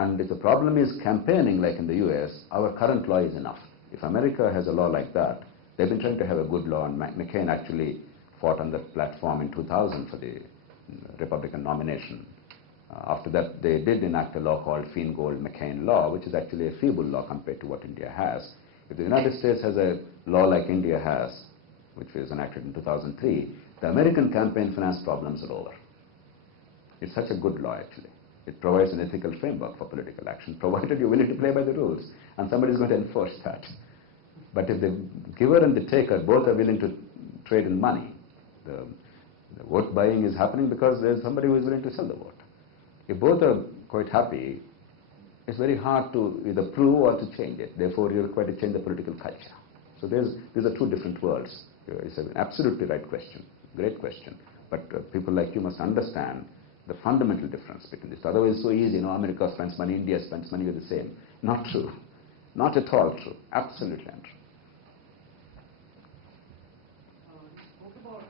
And if the problem is campaigning like in the US, our current law is enough. If America has a law like that, they've been trying to have a good law, and McCain actually fought on that platform in 2000 for the Republican nomination. After that, they did enact a law called Feingold-McCain law, which is actually a feeble law compared to what India has. If the United States has a law like India has, which was enacted in 2003, the American campaign finance problems are over. It's such a good law, actually. It provides an ethical framework for political action, provided you're willing to play by the rules, and somebody's going to enforce that. But if the giver and the taker both are willing to trade in money, the vote buying is happening because there's somebody who is willing to sell the vote. If both are quite happy, it's very hard to either prove or to change it. Therefore, you're required to change the political culture. So these are two different worlds. It's an absolutely right question, great question. But people like you must understand the fundamental difference between this. Otherwise, it's so easy, America spends money, India spends money, we're the same. Not true. Not at all true. Absolutely untrue. You spoke about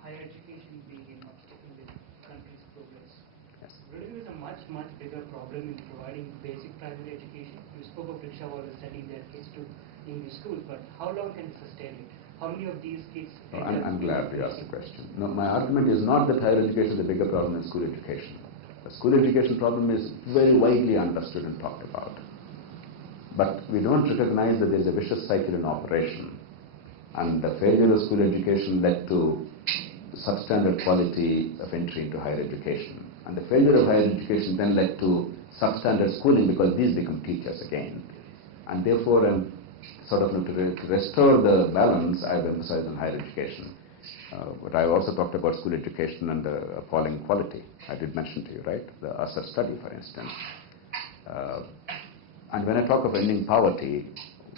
higher education being an obstacle in the country's progress. Yes. Really, is a much bigger problem in providing basic primary education. You spoke of rickshaw-wallahs sending their kids to English schools, but how long can it sustain it? How many of these kids... I'm glad you asked the question. No, my argument is not that higher education is the bigger problem than school education. The school education problem is very widely understood and talked about. But we don't recognize that there is a vicious cycle in operation. And the failure of school education led to substandard quality of entry into higher education. And the failure of higher education then led to substandard schooling because these become teachers again. And therefore, sort of to restore the balance, I've emphasized on higher education. But I also talked about school education and the appalling quality. I did mention to you, right? The ASER study, for instance. And when I talk of ending poverty,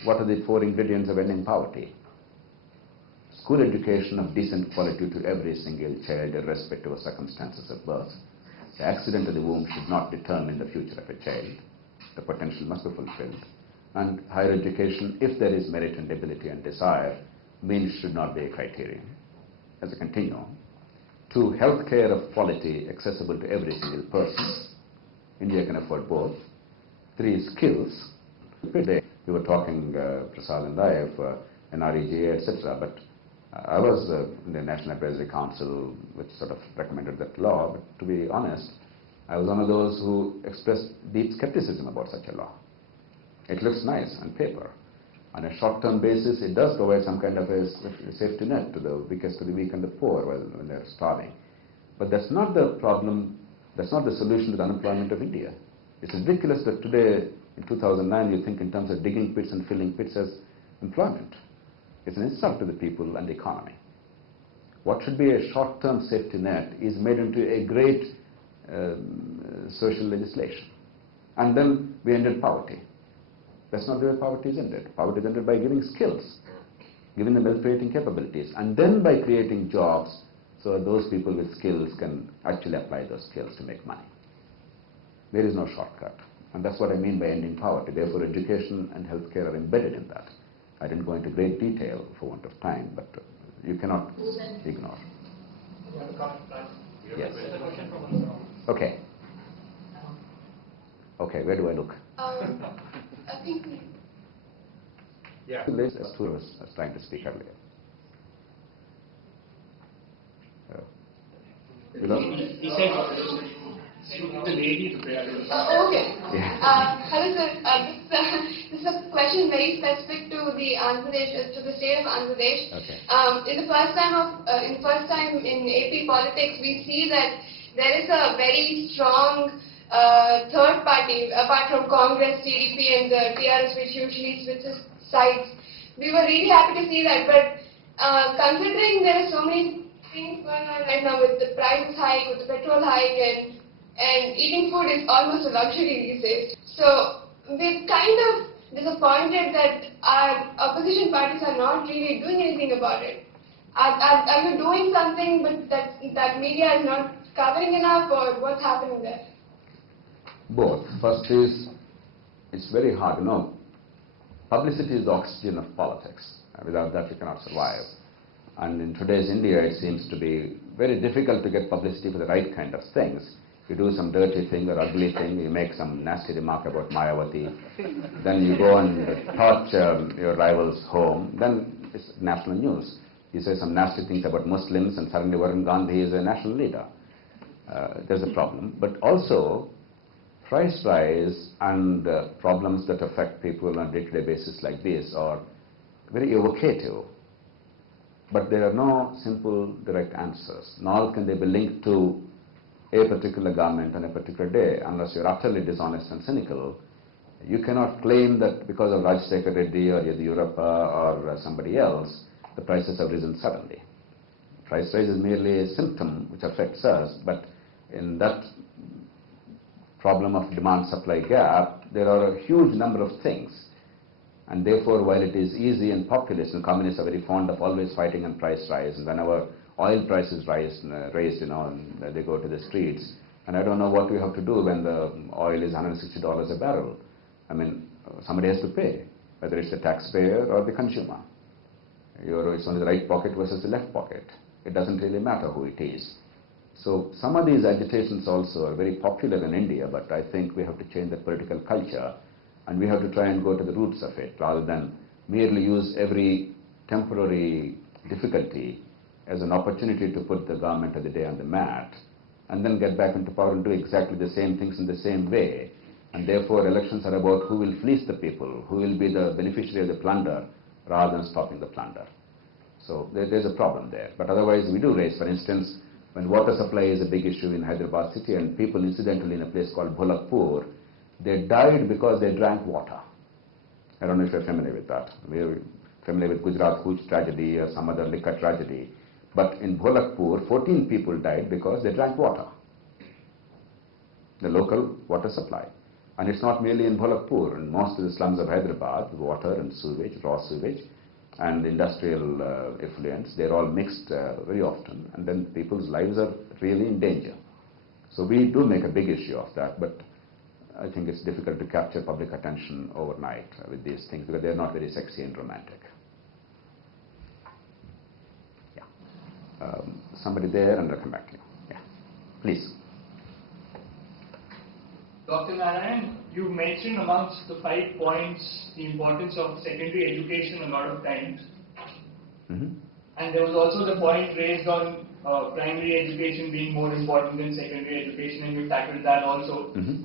what are the 4 ingredients of ending poverty? School education of decent quality to every single child, irrespective of circumstances of birth. The accident of the womb should not determine the future of a child. The potential must be fulfilled. And higher education, if there is merit and ability and desire, means should not be a criterion as a continuum. 2, health care of quality accessible to every single person. India can afford both. 3, skills. We were talking, Prasad and I, of NREGA, etc. But I was in the National Advisory Council, which sort of recommended that law. But to be honest, I was one of those who expressed deep skepticism about such a law. It looks nice on paper. On a short-term basis, it does provide some kind of a safety net to the weakest, to the weak and the poor when they're starving. But that's not the problem, that's not the solution to the unemployment of India. It's ridiculous that today, in 2009, you think in terms of digging pits and filling pits as employment. It's an insult to the people and the economy. What should be a short-term safety net is made into a great social legislation. And then we ended poverty. That's not the way poverty is ended. Poverty is ended by giving skills, giving them wealth-creating capabilities, and then by creating jobs so that those people with skills can actually apply those skills to make money. There is no shortcut. And that's what I mean by ending poverty. Therefore, education and healthcare are embedded in that. I didn't go into great detail for want of time, but you cannot ignore. Yes. Okay. Okay, where do I look? I think... Yeah. I was trying to speak earlier. He said the lady to pray. Okay. Yeah. Hello sir, this is a question very specific to the Andhra Pradesh, to the state of Andhra Pradesh. Okay. In the first time in AP politics, we see that there is a very strong third party, apart from Congress, TDP and the TRS, which usually switches sides. We were really happy to see that, but considering there are so many things going on right now with the prices hike, with the petrol hike, and eating food is almost a luxury these days. So we're kind of disappointed that our opposition parties are not really doing anything about it. Are you doing something but that media is not covering enough, or what's happening there? Both. First is, it's very hard, publicity is the oxygen of politics. Without that, you cannot survive. And in today's India, it seems to be very difficult to get publicity for the right kind of things. You do some dirty thing or ugly thing, you make some nasty remark about Mayawati, then you go and torch your rival's home, then it's national news. You say some nasty things about Muslims and suddenly Varun Gandhi is a national leader. There's a problem. But also, price rise and problems that affect people on a day-to-day basis like this are very evocative. But there are no simple, direct answers, nor can they be linked to a particular government on a particular day. Unless you're utterly dishonest and cynical, you cannot claim that because of Rajshekhar Reddy or Yediyurappa or somebody else, the prices have risen suddenly. Price rise is merely a symptom which affects us, but in that problem of demand-supply gap, there are a huge number of things. And therefore, while it is easy and populist, and communists are very fond of always fighting on price rise, and whenever oil prices raised, and they go to the streets, and I don't know what we have to do when the oil is $160 a barrel. I mean, somebody has to pay, whether it's the taxpayer or the consumer. It's on the right pocket versus the left pocket. It doesn't really matter who it is. So some of these agitations also are very popular in India, but I think we have to change the political culture, and we have to try and go to the roots of it, rather than merely use every temporary difficulty as an opportunity to put the government of the day on the mat, and then get back into power and do exactly the same things in the same way. And therefore, elections are about who will fleece the people, who will be the beneficiary of the plunder, rather than stopping the plunder. So there's a problem there. But otherwise, we do raise, for instance, when water supply is a big issue in Hyderabad city, and people incidentally in a place called Bholakpur, they died because they drank water. I don't know if you're familiar with that. We're familiar with Gujarat Hooch tragedy or some other liquor tragedy. But in Bholakpur, 14 people died because they drank water, the local water supply. And it's not merely in Bholakpur. In most of the slums of Hyderabad, water and sewage, raw sewage, and industrial effluents, they're all mixed very often, and then people's lives are really in danger. So we do make a big issue of that, but I think it's difficult to capture public attention overnight with these things because they're not very sexy and romantic. Yeah. Somebody there, and I'll come back to you. Yeah. Please. Dr. Narayan, you mentioned amongst the 5 points the importance of secondary education a lot of times. Mm-hmm. And there was also the point raised on primary education being more important than secondary education, and you tackled that also. Mm-hmm.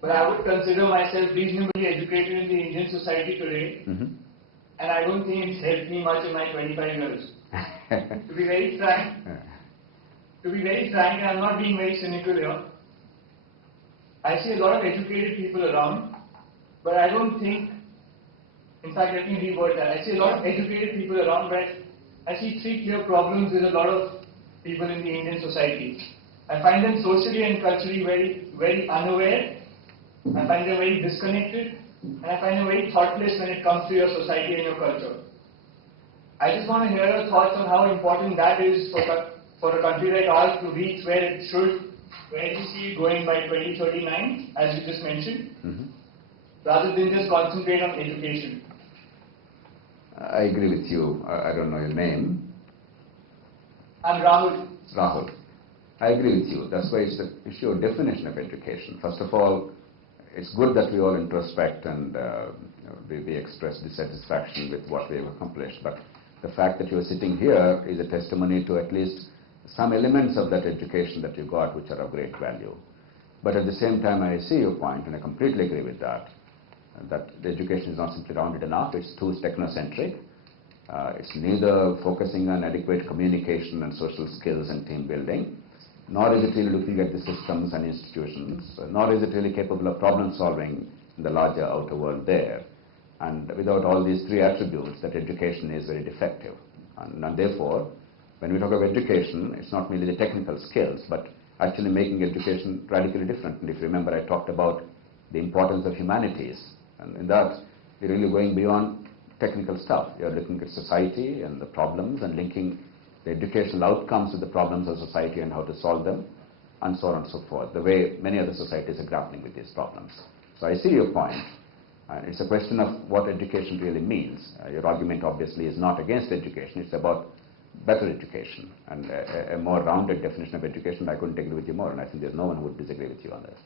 But I would consider myself reasonably educated in the Indian society today, mm-hmm. and I don't think it's helped me much in my 25 years. To be very frank, and I'm not being very cynical here, I see a lot of educated people around, but I don't think, in fact, let me reword that. I see a lot of educated people around, but I see 3 clear problems with a lot of people in the Indian society. I find them socially and culturally very, very unaware. I find them very disconnected, and I find them very thoughtless when it comes to your society and your culture. I just want to hear your thoughts on how important that is for a country like ours to reach where it should. Where do you see it going by 2039, as you just mentioned, rather than just concentrate on education? I agree with you. I don't know your name. I'm Rahul. Rahul. I agree with you. That's why it's the issue of definition of education. First of all, it's good that we all introspect and we express dissatisfaction with what we have accomplished. But the fact that you are sitting here is a testimony to at least some elements of that education that you got which are of great value. But at the same time, I see your point, and I completely agree with that, that the education is not simply rounded enough, it's too technocentric. It's neither focusing on adequate communication and social skills and team building, nor is it really looking at the systems and institutions, nor is it really capable of problem solving in the larger outer world there. And without all these 3 attributes, that education is very defective. And therefore, when we talk of education, it's not merely the technical skills, but actually making education radically different. And if you remember, I talked about the importance of humanities. And in that, you're really going beyond technical stuff. You're looking at society and the problems and linking the educational outcomes with the problems of society and how to solve them, and so on and so forth, the way many other societies are grappling with these problems. So I see your point. It's a question of what education really means. Your argument obviously is not against education, it's about better education and a more rounded definition of education, I couldn't agree with you more, and I think there's no one who would disagree with you on that.